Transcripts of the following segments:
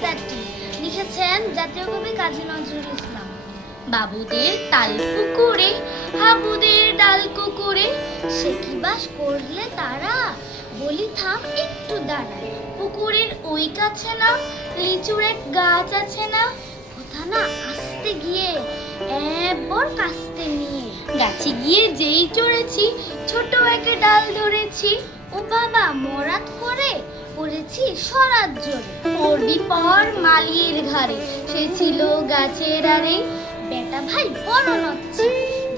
কবিতাটি লিখেছেন জাতীয় কবি কাজী নজরুল ইসলাম। বাবুদের তাল পুকুরে, হাবুদের ডাল কুকুরে, সে কি বাস করলে তারা, বলি থাম একটু দাঁড়ায়। পুকুরের ওই কাছে না লিচুর এক গাছ আছে না, কোথা না আসতে গিয়ে একবার কাস্তে নিয়ে, গাছে গিয়ে যেই চড়েছি ছোট এক ডাল ধরেছি। ও বাবা মরাত করে পড়েছি সরাত জোরে। পড়বি পর মালির ঘাড়ে, সে ছিল গাছের আরে। বেটা ভাই বড় নচ্ছে,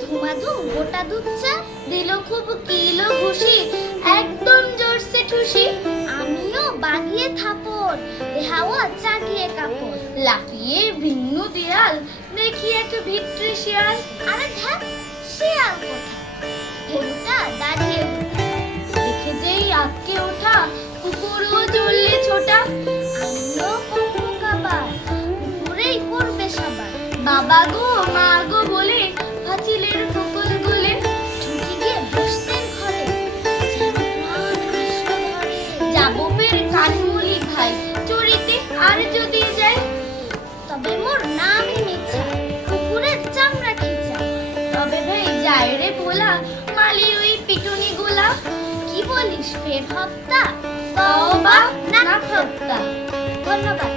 ধুমাধুম গোটা দুধচা, দিল খুব কিলো ঘুষি, একদম জোরসে ঠুসি। আমিও বাগিয়ে থাপড়, দেহাওয়া চাগিয়ে কাপড়। লাফিয়ে ভিন্ন দেয়াল, দেখি এক ভিট্রে শিয়াল। আরে ধ্যাত, শিয়াল কোথা, ভেলুটা দাঁড়িয়ে উঠা। দেখে যেই আটকে ওঠা, কুকুরও চললে ছোটা। আমিও করবো কাবার, কুকুরেই করবে সবার। বাবা গো মা গো বলে পাঁচিলের ফকল গলে, ছুটি গিয়ে বসতেন ঘরে, যেন প্রাণ আসলো ঘরে। যাবো ফের কানমুলি ভাই চড়িতে আর যদি যাই। তবে মোর নামই মিছা, কুকুরের চামড়া খিচা। তবে ভাই যাই রে ভোলা, মালি ওই পিটুনি গোলা। কি বলিস ফের হপ্তা, তওবা না না হত্যা। ধন্যবাদ।